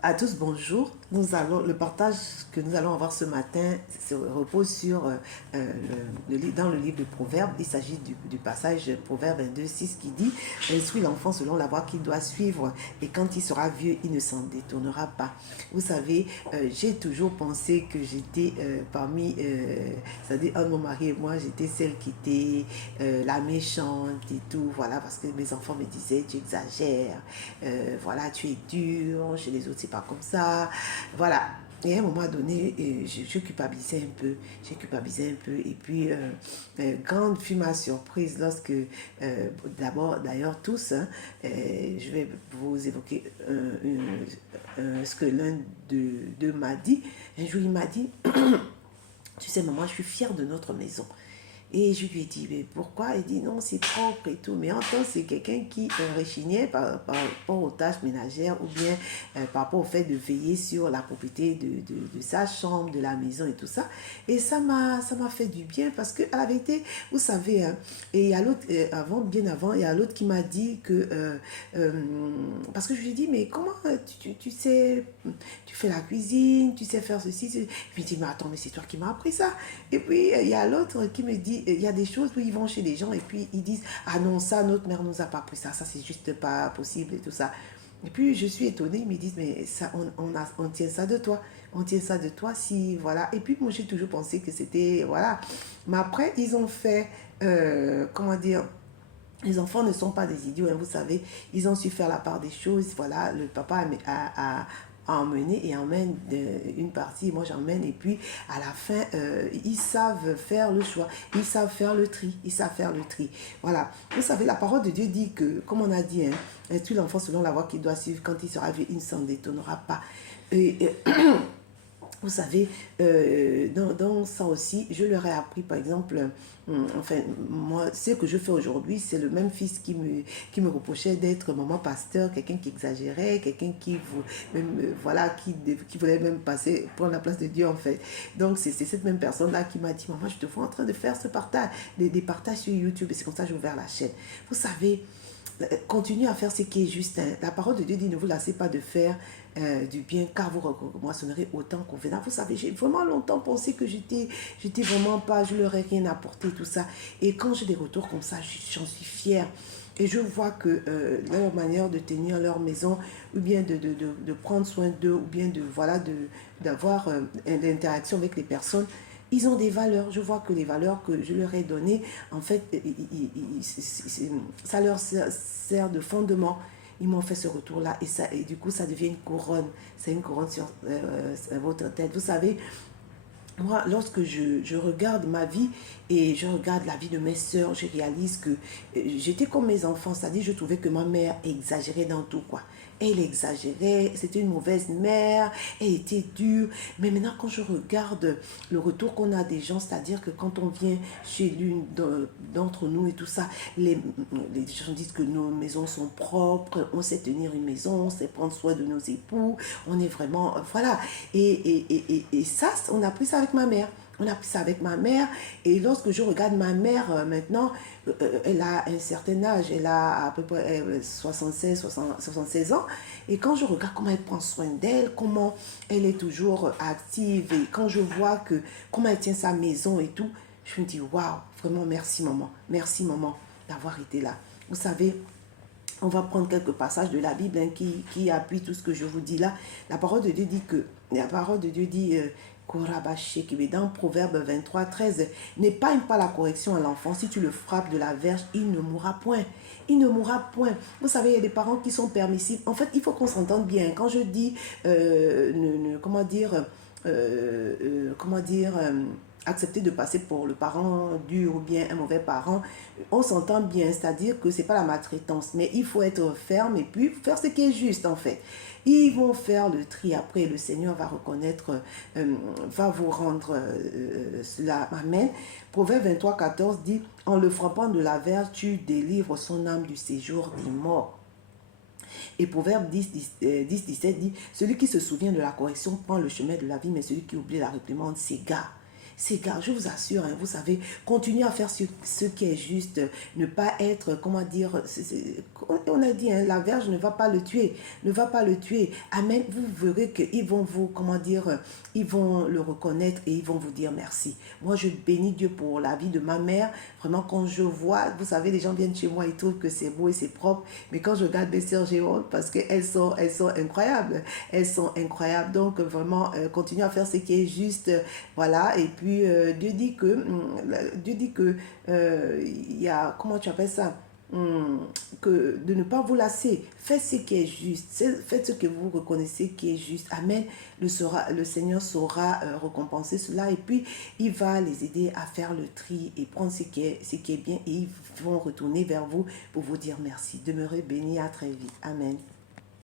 À tous, bonjour. Le partage que nous allons avoir ce matin se repose sur dans le livre de Proverbes. Il s'agit du passage Proverbe 22:6 qui dit: Instruis l'enfant selon la voie qu'il doit suivre, et quand il sera vieux, il ne s'en détournera pas. Vous savez, j'ai toujours pensé que j'étais c'est-à-dire un mon mari et moi, j'étais celle qui était la méchante et tout. Voilà, parce que mes enfants me disaient: Tu exagères, voilà, tu es dur, chez les autres, c'est pas comme ça. Voilà. Et à un moment donné, je culpabilisais un peu. J'ai culpabilisé un peu. Et puis, grande fut ma surprise lorsque, d'abord, d'ailleurs, tous, hein, je vais vous évoquer ce que l'un d'eux m'a dit. Un jour, il m'a dit: Tu sais, maman, je suis fière de notre maison. Et je lui ai dit: mais pourquoi? Il dit: non, c'est propre et tout. Mais en temps, c'est quelqu'un qui rechignait par rapport aux tâches ménagères, ou bien par rapport au fait de veiller sur la propriété de sa chambre, de la maison et tout ça. Et ça m'a fait du bien parce que, à la vérité, vous savez, hein, et il y a l'autre, bien avant, il y a l'autre qui m'a dit que, euh, parce que je lui ai dit: mais comment tu sais, tu fais la cuisine, tu sais faire ceci. Je lui ai dit: mais attends, mais c'est toi qui m'as appris ça. Et puis, il y a l'autre qui me dit: il y a des choses où ils vont chez les gens et puis ils disent: ah non, ça, notre mère nous a pas appris ça, ça c'est juste pas possible et tout ça. Et puis, je suis étonnée, ils me disent: mais ça, on tient ça de toi. On tient ça de toi, si, voilà. Et puis, moi, j'ai toujours pensé que c'était, voilà. Mais après, ils ont fait, comment dire, les enfants ne sont pas des idiots, hein, vous savez. Ils ont su faire la part des choses. Voilà, le papa a emmené et emmène une partie, moi j'emmène. Et puis, à la fin, ils savent faire le choix. Ils savent faire le tri. Ils savent faire le tri. Voilà. Vous savez, la parole de Dieu dit que, comme on a dit, hein, instruis l'enfant selon la voie qu'il doit suivre. Quand il sera vieux, il ne s'en détournera pas. Et, vous savez, dans ça aussi, je leur ai appris, par exemple, enfin, moi, ce que je fais aujourd'hui, c'est le même fils qui me reprochait d'être maman pasteur, quelqu'un qui exagérait, quelqu'un voilà, qui voulait même prendre la place de Dieu, en fait. Donc, c'est cette même personne-là qui m'a dit: maman, je te vois en train de faire ce partage, des partages sur YouTube, et c'est comme ça que j'ai ouvert la chaîne. Vous savez, continuez à faire ce qui est juste, hein. La parole de Dieu dit: ne vous lassez pas de faire du bien, car vous moissonnerez autant convenable. Vous savez, j'ai vraiment longtemps pensé que j'étais vraiment pas, je leur ai rien apporté, tout ça. Et quand j'ai des retours comme ça, j'en suis fière. Et je vois que leur manière de tenir leur maison, ou bien de prendre soin d'eux, ou bien voilà, d'avoir l'interaction avec les personnes, ils ont des valeurs. Je vois que les valeurs que je leur ai données, en fait, ça leur sert de fondement. Ils m'ont fait ce retour-là, et du coup, ça devient une couronne. C'est une couronne sur votre tête. Vous savez, moi, lorsque je regarde ma vie et je regarde la vie de mes sœurs, je réalise que j'étais comme mes enfants. C'est-à-dire, je trouvais que ma mère exagérait dans tout, quoi. Elle exagérait, c'était une mauvaise mère, elle était dure. Mais maintenant, quand je regarde le retour qu'on a des gens, c'est-à-dire que quand on vient chez l'une d'entre nous et tout ça, les gens disent que nos maisons sont propres, on sait tenir une maison, on sait prendre soin de nos époux, on est vraiment, voilà. Et ça, on a pris ça avec ma mère. On a pris ça avec ma mère. Et lorsque je regarde ma mère maintenant, elle a un certain âge. Elle a à peu près 76 ans. Et quand je regarde comment elle prend soin d'elle, comment elle est toujours active, et quand je vois comment elle tient sa maison et tout, je me dis: waouh, vraiment merci maman d'avoir été là. Vous savez, on va prendre quelques passages de la Bible, hein, qui appuient tout ce que je vous dis là. La parole de Dieu dit dans Proverbe 23:13, n'épargne pas la correction à l'enfant. Si tu le frappes de la verge, il ne mourra point. Il ne mourra point. Vous savez, il y a des parents qui sont permissifs. En fait, il faut qu'on s'entende bien. Quand je dis, comment dire, accepter de passer pour le parent dur ou bien un mauvais parent, on s'entend bien, c'est-à-dire que c'est pas la maltraitance, mais il faut être ferme et puis faire ce qui est juste, en fait. Ils vont faire le tri après, le Seigneur va reconnaître, va vous rendre cela. Amen. Proverbe 23:14 dit: en le frappant de la verge, tu délivres son âme du séjour des morts. Et Proverbe 10:17 dit: celui qui se souvient de la correction prend le chemin de la vie, mais celui qui oublie la réprimande s'égare. s'égarent. Je vous assure, hein, vous savez, continuez à faire ce qui est juste, ne pas être, comment dire, on a dit, hein, la verge ne va pas le tuer, ne va pas le tuer. Amen. Vous verrez qu'ils vont vous, comment dire, ils vont le reconnaître et ils vont vous dire merci. Moi, je bénis Dieu pour la vie de ma mère. Vraiment, quand je vois, vous savez, les gens viennent chez moi, ils trouvent que c'est beau et c'est propre. Mais quand je regarde mes sœurs, j'ai honte parce qu'elles sont incroyables. Elles sont incroyables. Donc, vraiment, continuez à faire ce qui est juste. Voilà. Et puis, Dieu dit que, il y a, comment tu appelles ça? Que de ne pas vous lasser. Faites ce qui est juste. Faites ce que vous reconnaissez qui est juste. Amen. Le Seigneur saura récompenser cela et puis il va les aider à faire le tri et prendre ce qui est bien et ils vont retourner vers vous pour vous dire merci. Demeurez bénis, à très vite. Amen.